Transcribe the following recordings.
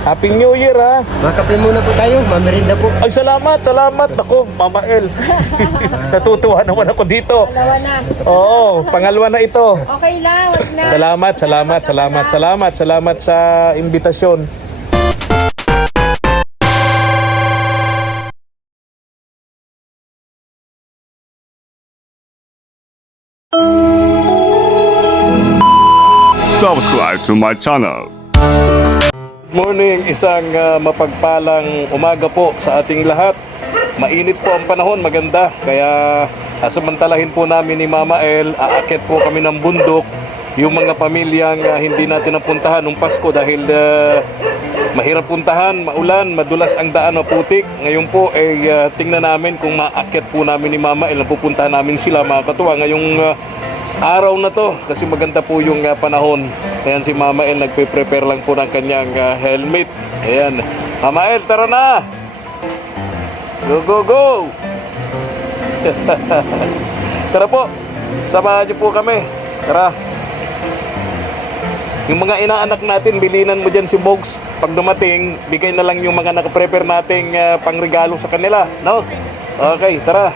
Happy New Year ha. Makape muna po tayo, mamerinda po. Ay salamat. Ako, Mama El. Natutuwa naman ako dito. Dalawa na. Oo, pangalawa na ito. Okay lang, wag na. Salamat sa imbitasyon. Subscribe to my channel. Morning, isang mapagpalang umaga po sa ating lahat. Mainit po ang panahon, maganda. Kaya samantalahin po namin ni Mama El, aakyat po kami ng bundok. Yung mga pamilyang hindi natin napuntahan nung Pasko dahil mahirap puntahan, maulan, madulas ang daan, maputik. Ngayon po ay tingnan namin kung maakyat po namin ni Mama El, pupuntahan namin sila mga katuwa ngayong araw na to kasi maganda po yung panahon. Ayan si Mama El, nagpe-prepare lang po ng kanyang helmet. Ayan, Mama El, tara na! Go! Tara po, samahan niyo po kami. Tara. Yung mga inaanak natin, bilinan mo dyan si Bogs. Pag dumating, bigay na lang yung mga nakaprepare nating pangregalo sa kanila, no? Okay, tara.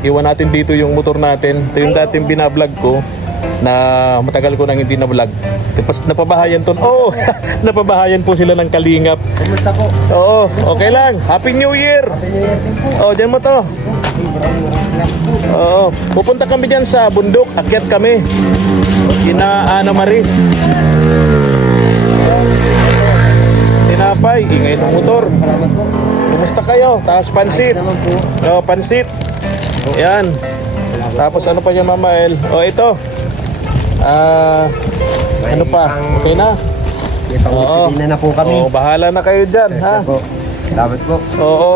Iwan natin dito yung motor natin. Ito yung dating binablog ko na matagal ko nang hindi na-vlog. Tapos napabahayan to. Oh, napabahayan po sila ng kalingap. Kumusta po? Oo, okay lang. Happy New Year! Happy New Year din po. Oh, dyan mo to. Oo, pupunta kami dyan sa bundok. Akyat kami. Ina Ana Marie. Tinapay, ingay ng motor. Salamat po. Kumusta kayo? Taas pansit. Naman po. Oh, pansit. Yan. Tapos ano pa yan, Mama El? Oh, ito. Ano pa? Okay na? May pangusipin na po kami. Oh, bahala na kayo dyan, ha? Po. Salamat po. Oo.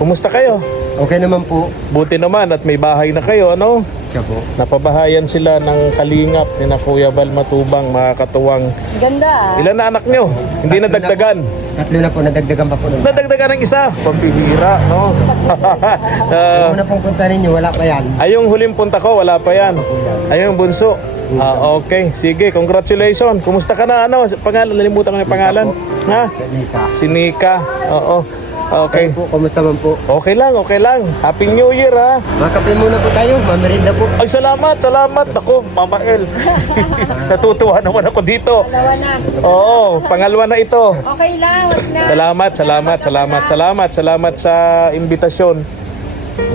Kumusta kayo? Okay naman po. Buti naman at may bahay na kayo, ano? Siya po. Napabahayan sila ng kalingap ni na Kuya Bal Matubang, mga katuwang. Ganda ah. Ilan na anak nyo? Hindi na dagdagan. Tatlo na po, nadagdagan pa po. Nadagdagan ng isa. Pampihira, no? Ano na pong punta ninyo, wala pa yan. Ay, yung huling punta ko, wala pa yan. Ay, yung bunso. Okay, sige, congratulations. Kumusta ka na? Ano, pangalan, nalimutan ko na yung pangalan. Ha? Si Nika. Oo. Okay. Po, kumusta man po? Okay lang. Happy New Year ha. Makape muna po tayo, mamerinda po. Ay salamat. Ako, Mama El. Natutuwa naman ako dito. Dalawa na. Oo, pangalawa na ito. Okay lang, wag na. Salamat sa imbitasyon.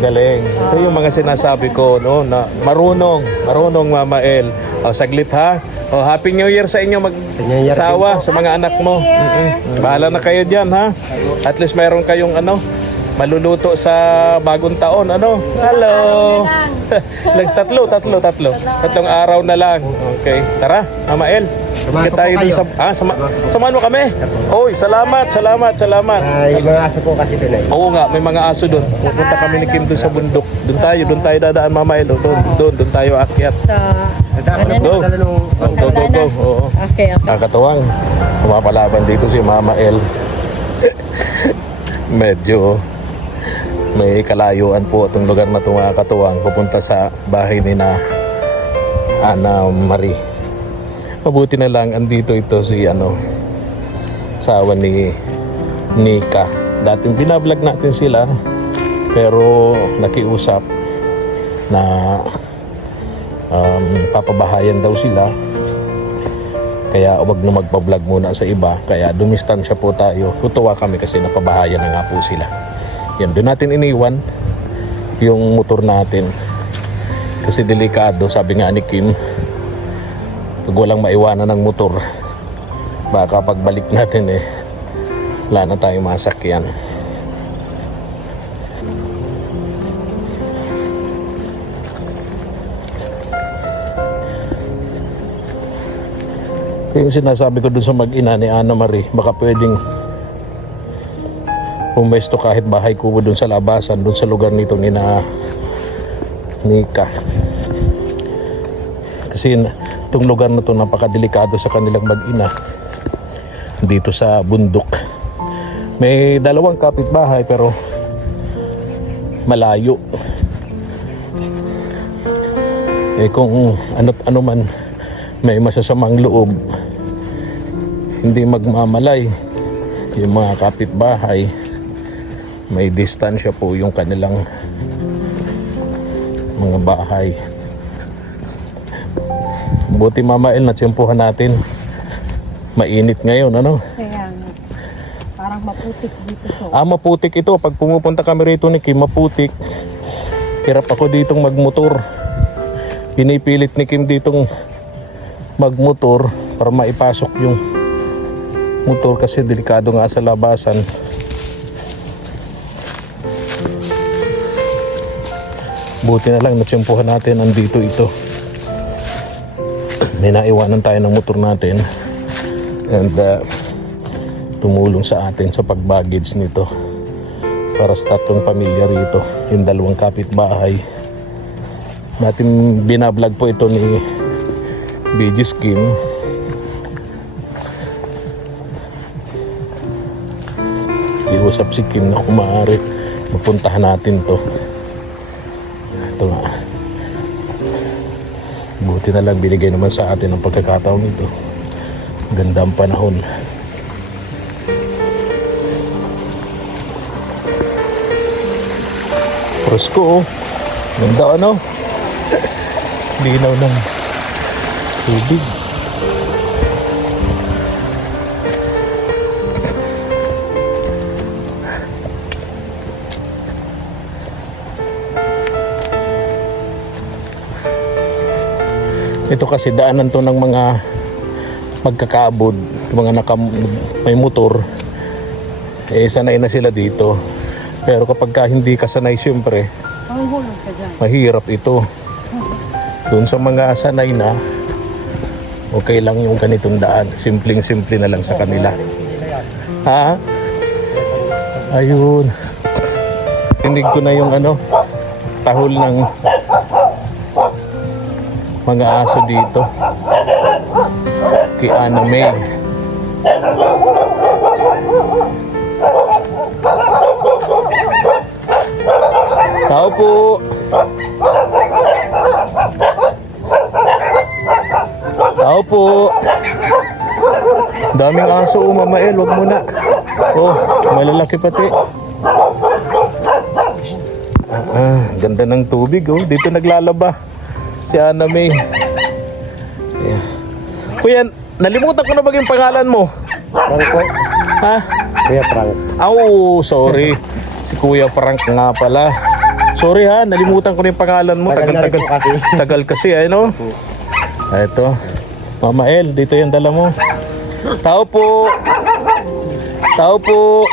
Galing. Ito yung mga sinasabi ko, no, na marunong Mama El. O, saglit ha. O, Happy New Year sa inyo mag-sawa, sa mga anak mo. Bahala na kayo dyan ha. At least mayroon kayong maluluto sa bagong taon, ano? Hello. Tatlong araw na lang. Okay. Tara, Mama El. Samahan ko po kayo. Samahan mo kami. Oy, salamat. Ay, mga aso po kasi doon ay. Oo nga, may mga aso doon. Pupunta kami ni Kim doon sa bundok. Doon tayo dadaan, Mama El. Doon tayo akyat. Nadaan na po dala nung... Go. Oo. Okay. Nakakatuwang. Pumapalaban dito si Mama El. Medyo may kalayuan po itong lugar na itong katuwang pupunta sa bahay ni na Ana Marie. Mabuti na lang andito ito si asawa ni Nika. Dating binablog natin sila pero nakiusap na papabahayan daw sila Kaya wag na magpa-vlog muna sa iba. Kaya dumistansya po tayo. Tutuwa kami kasi napabahayan na nga po sila. Yan, doon natin iniwan yung motor natin. Kasi delikado, sabi nga ni Kim, pag walang maiwanan ng motor, baka pagbalik natin wala na tayong masakyan. Yung sinasabi ko dun sa mag-ina ni Ana Marie, baka pwedeng pumesto kahit bahay kubo dun sa labasan, dun sa lugar nito ni na Nika. Kasi itong lugar na to napakadelikado sa kanilang mag-ina dito sa bundok. May dalawang kapitbahay pero malayo. Kung ano't ano man may masasamang loob, hindi magmamalay yung mga kapitbahay, may distansya po yung kanilang mga bahay. Buti Mama El, natsimpuhan natin. Mainit ngayon, ano? Kaya nga. Parang maputik dito. So. Maputik ito. Pag pumupunta kami rito ni Kim, maputik. Hirap ako ditong magmotor. Pinipilit ni Kim ditong magmotor para maipasok yung motor kasi delikado nga sa labasan. Buti na lang natsimpuhan natin, andito ito. May naiwanan tayo ng motor natin and tumulong sa atin sa pag-baggage nito para sa tatlong pamilya rito, yung dalawang kapitbahay. Natin binablog po ito ni BG Kim. Iusap si Kim na kung maaari mapuntahan natin to. Ito nga, buti na lang binigay naman sa atin ang pagkakataon ito. Ganda ang panahon. Presko, oh. Ganda, ano? Linaw ng tubig. Ito kasi daanan to ng mga magkakaabod, mga may motor. Sanay na sila dito. Pero kapag hindi ka sanay, syempre, Mahulog ka dyan. mahirap ito. Doon sa mga sanay na, okay lang yung ganitong daan. Simpleng-simple na lang sa kanila. Ha? Ayun. Tinig ko na yung tahol ng mga aso dito. Kay Ana May. Tao po. Tao po. Daming aso, Mama El, wag mo na. Oh, malalaki pati. Ganda ng tubig, oh. Dito naglalaba si Ana May. Yeah. Kuya, nalimutan ko na ba yung pangalan mo? Frank po. Ha? Kuya Frank. Oh, sorry. Si Kuya Frank nga pala. Sorry ha, nalimutan ko na yung pangalan mo. Tagal na rin po kasi. Tagal kasi, ano? Ito. Mama El, dito yung dala mo. Tao po. Tao po.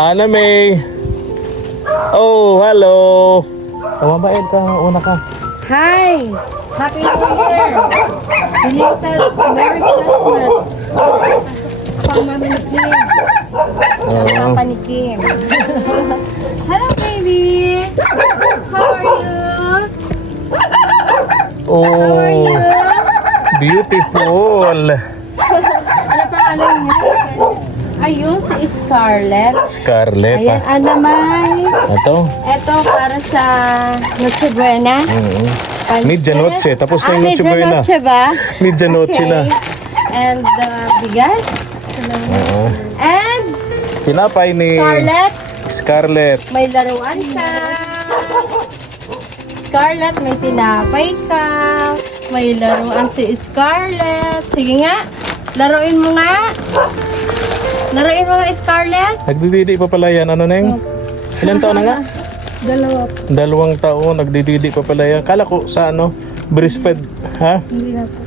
Ana May. Oh, hello. Oh, Mama El, una ka. Hi! Happy New Year! Belated Merry Christmas! Pang Mami ni Kim. Papa ni Kim. Hello, baby! How are you? How are you? Beautiful. Ano pangalan niya? Ayun, si Scarlett. Scarlett. Ayan, ano may. Ito. Ito para sa Noche Buena. Pansit. Medianoche. Tapos na yung Noche Buena. Medianoche ba? Medianoche na. And bigas. And Pinapay ni Scarlett, Scarlett. may laruan ka. Scarlett, may tinapay ka. May laruan si Scarlett. Sige nga. Laruin mo nga. Laruin mo nga, Scarlett. Nagdididi pa pala yan, ano Neng? Ilan taon na nga? 2. 2 taon, nagdididi pa pala yan. Kala ko sa ano, breastfed, ha? Hindi na po.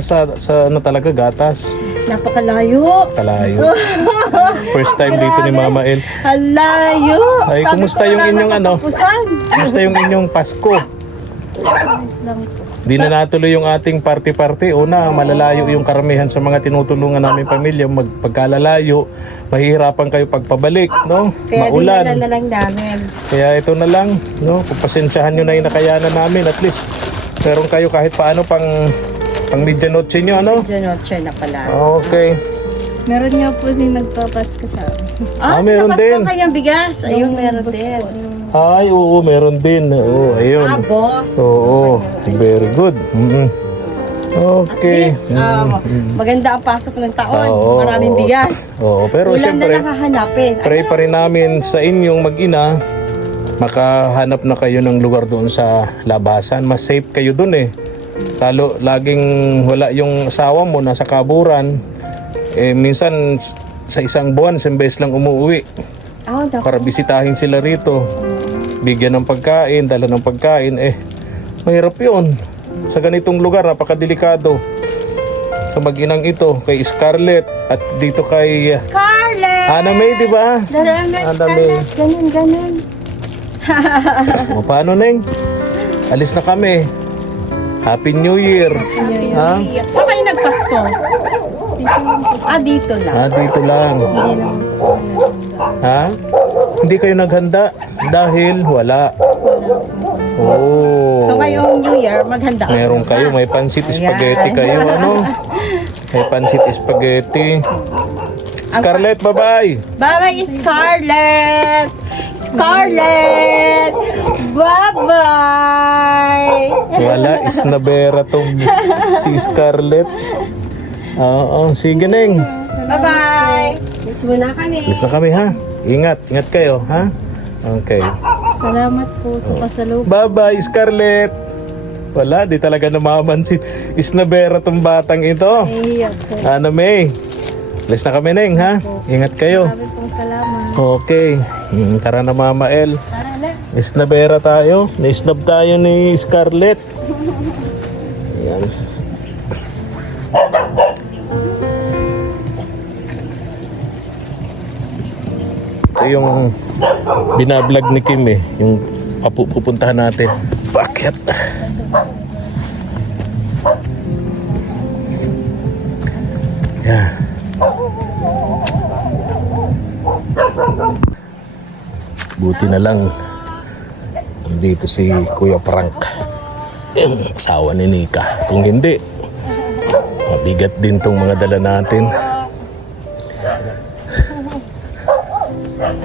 Sa ano talaga, gatas. Napakalayo. Kalayo. First time dito ni Mama El. Halayo. Ay, kumusta yung inyong ano? Katapusan. Kumusta yung inyong Pasko? Ayos lang po. Di na natuloy yung ating party-party. Una, malalayo yung karamihan sa mga tinutulungan namin pamilya. Pagkalalayo, mahihirapan kayo pagpabalik, no? Kaya Maulan. dinala na lang namin. Kaya ito na lang, no? Pagpasensyahan nyo na yung nakayanan namin. At least, meron kayo kahit paano pang medianoche nyo, ano? Genoche na pala. Okay. Meron nga po din nagpapasko sa amin. Meron tapos din. na kayang bigas. Ayun, meron din. Ay, oo, meron din. Oo, ayun. Boss. Oo, very good. At Okay. least, maganda ang pasok ng taon. Oo, Maraming bigas. Oo, pero Ulan syempre, na nakahanapin. pray pa rin namin sa inyong mag-ina, makahanap na kayo ng lugar doon sa labasan. Mas safe kayo doon eh. Lalo, laging wala yung asawa mo, nasa kaburan. Minsan, sa isang buwan, isang beses lang umuwi para bisitahin sila rito. Bigyan ng pagkain, dala ng pagkain. Mahirap yun. Sa ganitong lugar, napakadelikado. Sa mag-inang ito, kay Scarlett at dito kay Scarlett! Ana May, di ba? Daraan na, Ana May. Scarlett. Ganun. O, paano, Neng? Alis na kami. Happy New Year. Ha? Saan kayo nagpasko? Dito lang. Dito lang. Ha? Hindi kayo naghanda dahil wala. Oh. So ngayong New Year, maghanda. Meron kayo, may pansit spaghetti kayo, ano? May pansit spaghetti. Scarlett, bye-bye. Bye-bye, Scarlett! Scarlett! Bye-bye! Wala, isnabera tong si Scarlett. Oo, sige Neng. Bye-bye! Let's muna kami. Alis na kami ha. Ingat kayo ha. Okay. Salamat po sa pasalubong. Bye-bye, Scarlett. Wala, di talaga namamansin. Isnabera tong batang ito. Iyak po. Ana May. Alis na kami Neng ha. Ingat kayo. Marami pong salamat. Okay. Tara na Mama El. Tara na. Isnabera tayo. Na-snub tayo ni Scarlett. Ayan. Ito yung binablog ni Kim eh. Yung pupuntahan natin. Bakit? Yeah. Buti na lang dito si Kuya Frank, yung asawa ni Nika. Kung hindi, mabigat din tong mga dala natin.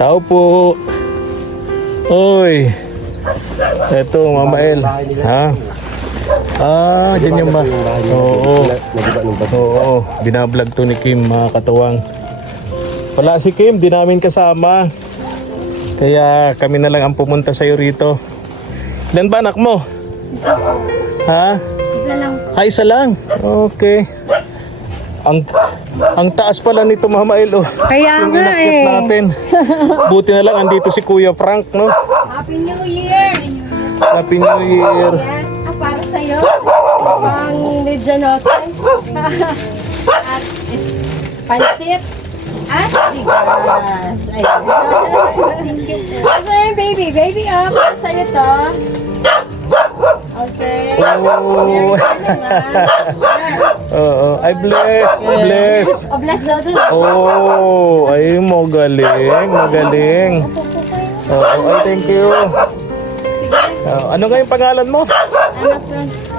Tao po. Oy. Eto, Mama El. Ha? Dyan yung ba? Oo. Oo. Binablog to ni Kim, mga katuwang. Wala si Kim, di namin kasama. Kaya kami na lang ang pumunta sa'yo rito. Ilan ba anak mo? Ha? Isa lang. Isa lang? Okay. Ang taas pala nito Mama El, oh. Kaya Yung nga inakyat natin. Buti na lang andito si Kuya Frank, no? Happy New Year! Happy New Year. Yan. Para sa'yo. Pang Genoche. At pansit. At bigas. Ayun. Thank you po. Baby. Baby, para sa'yo to. Okay. Oh. Oo. Ay, bless. Bless. Oh, bless daw doon. Oh, ay magaling. Oo, ay thank you. Ano nga yung pangalan mo? Ana France po.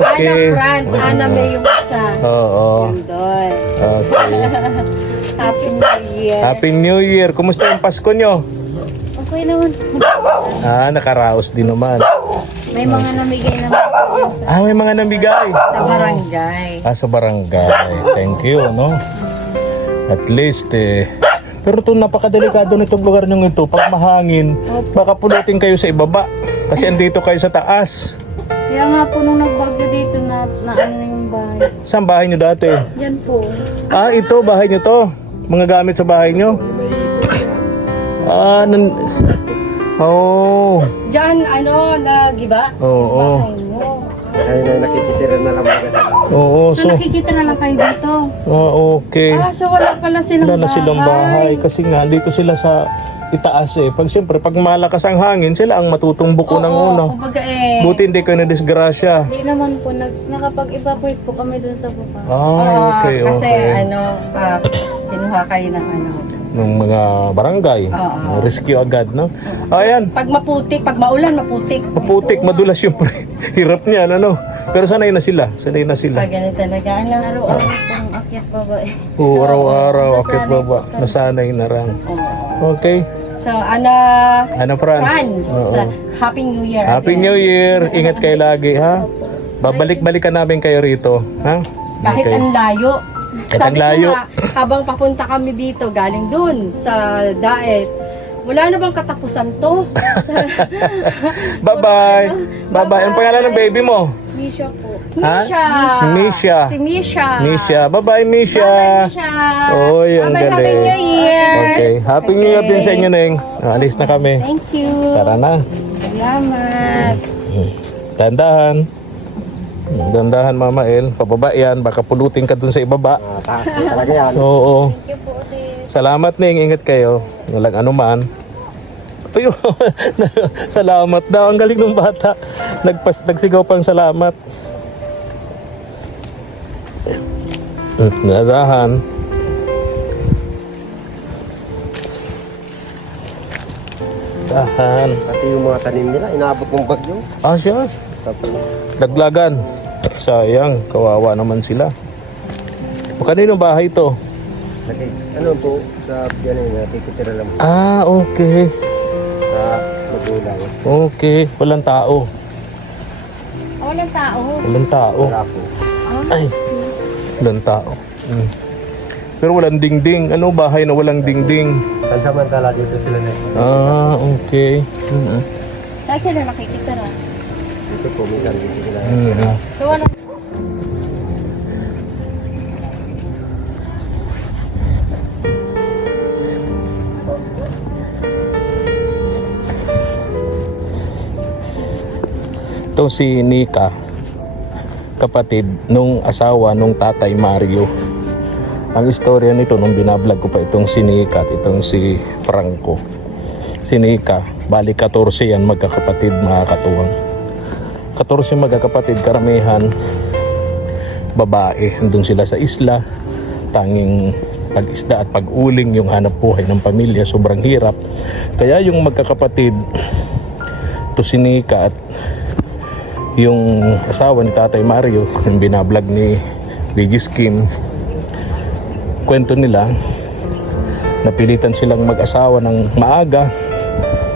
Okay. Ana France. Ana May yung isa. Oo. Doon. Okay. Happy New Year. Happy New Year. Kumusta yung Pasko nyo? Okay naman. Nakaraos din naman. May mga namigay naman po. May mga namigay. Sa barangay. Sa barangay. Thank you, no? At least, pero ito napakadelikado nitong lugar nyo ito. Pag mahangin, baka pulutin kayo sa ibaba. Kasi andito kayo sa taas. Kaya nga po nung nagbagyo dito na ano na yung bahay. Saan bahay nyo dati? Yan po. Ah, ito, bahay nyo to. Mga gamit sa bahay nyo. Ah, oh. Diyan, nagiba? Oo. Bahay mo. Ay, nakikitira na lang mga Oo, So, so. nakikita na lang kayo dito? Ah, okay. So wala pala silang Wala na silang bahay. Kasi nga, dito sila sa itaas eh. Pag malakas ang hangin, sila ang matutumbok Oo, unang-una. kumbaga Buti hindi ka na-disgrasya. Hindi naman po, nakapag-evacuate po kami dun sa baba. Ah, okay, kasi okay. kinuha kayo ng Ng mga barangay. Rescue agad, no? Ayan. Pag maputik, pag maulan, maputik. Maputik, madulas yung hirap niyan, ano? Pero sanay na sila. Ganun talaga. Araw-araw pong akyat baba eh. Oo, araw-araw, akit baba. Nasanay na rin. Okay. So, Ano, Franz? Oo. Happy New Year. Happy New Year. Ingat kayo lagi, ha? Babalik-balikan namin kayo rito, ha? Kahit Okay. ang layo. Kahit ang Sabi layo. ko nga, habang papunta kami dito, galing dun sa Daet, wala na bang katapusan to? Bye-bye. Bye-bye. Ang pangalan ng baby mo? Misha po. Ha? Misha. Misha. Si Misha. Misha. Bye-bye, Misha. Bye-bye, Misha. Oy, ang Bye-bye, Happy galing. New Year. Okay. Happy New Year din sa inyo, Neng. Alis na kami. Thank you. Tara na. Salamat. Dandahan. Dandahan, Mama El. Pababa yan. Baka pulutin ka dun sa ibaba. taas na talaga yan. Oo. Thank you po ulit. Salamat, Ning. Ingat kayo. Walang anuman. Ayun. Salamat daw. Ang galing ng bata. Nagsigaw pang salamat. Dandahan. Dahan. Pati yung mga tanim nila, inaabot ng bagyo. Ah, siya. Tapos, Daglagan. Sayang, kawawa naman sila. O, kaninong bahay to? ano po, sa yan ay nakikitira lang Ah, okay. sa magulang. Okay. Walang tao. Walang tao. Walang tao. Wala po. Ay. Walang tao. Pero walang dingding. Ano bahay na walang dingding? Pansamantala dito sila na. Ah, okay. Saan sila nakikitira? Dito po, minsan dito sila. So, walang Ito si Nika, kapatid nung asawa nung tatay Mario. Ang istorya nito nung binablog ko pa itong si Nika at itong si Franco. Si Nika, bali 14 yan magkakapatid, mga katuwang. 14 magkakapatid, karamihan babae. Andun sila sa isla, tanging pag-isda at pag-uling yung hanap buhay ng pamilya, sobrang hirap. Kaya yung magkakapatid, to si Nika at yung asawa ni Tatay Mario, yung binablog ni Bigis Kim, kwento nila, napilitan silang mag-asawa ng maaga,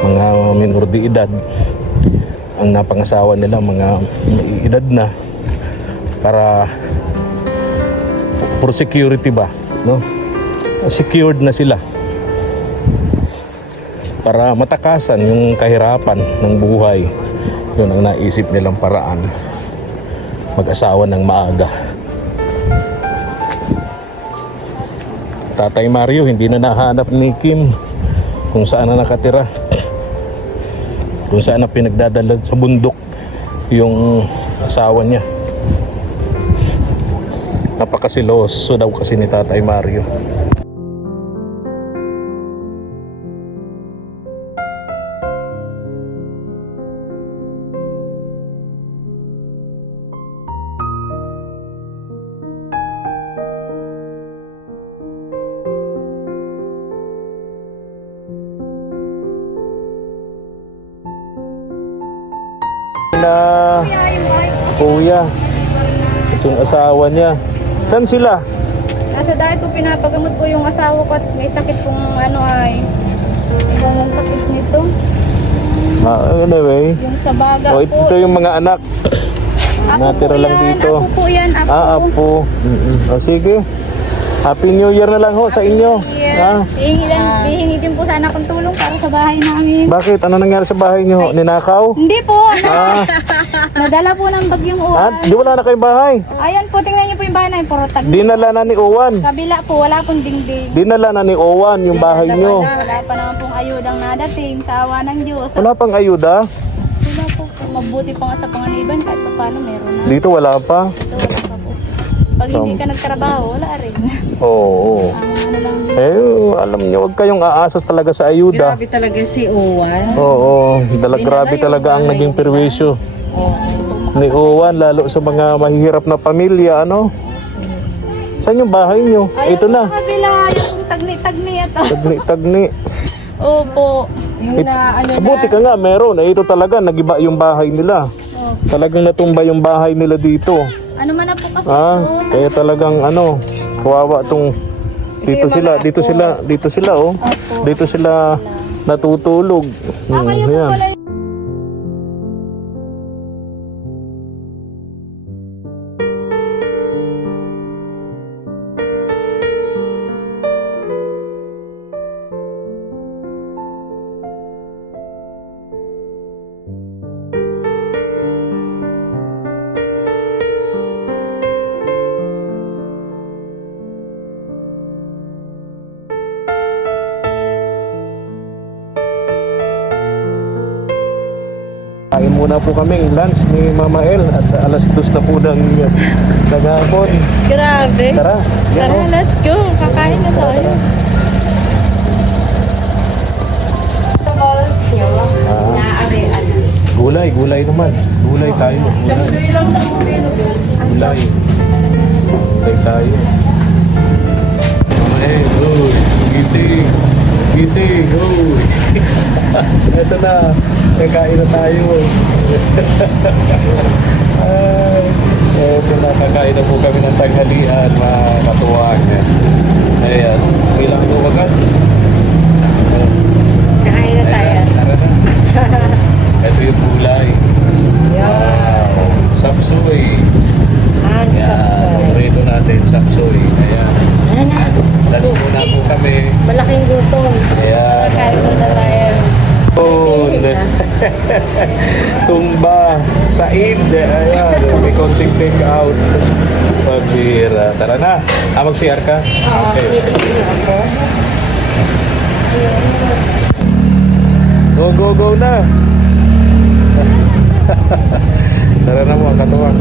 mga minor de edad. Ang napangasawa nila, mga may edad na, para for security ba, no? Secured na sila para matakasan yung kahirapan ng buhay. Yun ang naisip nilang paraan, mag-asawa ng maaga. Tatay Mario hindi na nahanap ni Kim kung saan na nakatira, kung saan na pinagdadala sa bundok yung asawa niya. Napakasiloso daw kasi ni Tatay Mario. Na kuya, ito yung asawa niya. Saan sila? Nasa dahil po pinapagamot po yung asawa ko at may sakit pong ano ay ang sakit nito. Anyway, Yung sa baga oh, po. ito yung mga anak. Apo Natira po lang yan, dito. Apo po yan, apo. Apo. Oh, sige. Happy New Year na lang ho sa inyo. Ah, Hihingi din po sana akong tulong para sa bahay namin. bakit? Ano nangyari sa bahay niyo? Ninakaw? Hindi po, Ah, Nadala po ng bagyong At uwan. di wala na kayong bahay. Ayan po, tingnan niyo po yung bahay namin. Puro tagli. Dinala na ni Owan. Kabila po, wala pong dingding. Dinala na ni Owan yung bahay nyo. Wala pa naman pong ayudang nadating sa awa ng Diyos. Wala pang ayuda. Wala po. Mabuti pa nga sa panganiban kahit pa paano meron na. Dito wala pa. Ito wala pa po. Pag hindi ka nagtrabaho, wala rin. Oo. Ang ano lang din. Alam nyo, huwag kayong aasas talaga sa ayuda. Grabe talaga si Owan. Oo, grabe talaga ang naging perwisyo ni Owan, lalo sa mga mahihirap na pamilya, ano? Saan yung bahay nyo? Ayun Ito na. po, kabila, yung tagni-tagni ito. Tagni. Opo. Yung na ano na. Buti ka nga, meron. Ito talaga, nagiba yung bahay nila. Talagang natumba yung bahay nila dito. Ano man na po kasi ito. Kaya talagang ano, kawawa tong dito sila oh. Dito sila natutulog. Kayo po Ayan. pala Kain muna po kami lunch ni Mama El at alas 2 na po ng hapon. Grabe. Tara, yan, Tara, oh. let's go. Kakain na tayo. Balls nyo. Naarian. Gulay naman. Gulay tayo. Gulay tayo. Mama El, uy, gising. Uy. Ito na. Kakain na tayo. Ay, ito na. Kakain na po kami ng tanghalian, mga katuwang. Ayan. Bilang ito agad. Kakain na tayo. Ayan, tara na. Ito yung gulay. Wow. Sapsoy. Ayan. Rito natin, sapsoy. Ayan. Lunch muna po kami. Malaking gutom. Ayan. Kakain na tayo. Tumba sa ayan, may konting take out. Pagbira. Tara na. Mag-CR ka? Okay. Go na. Tara na mo, katuwang.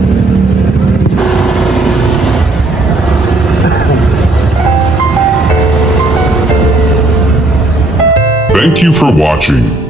Thank you for watching.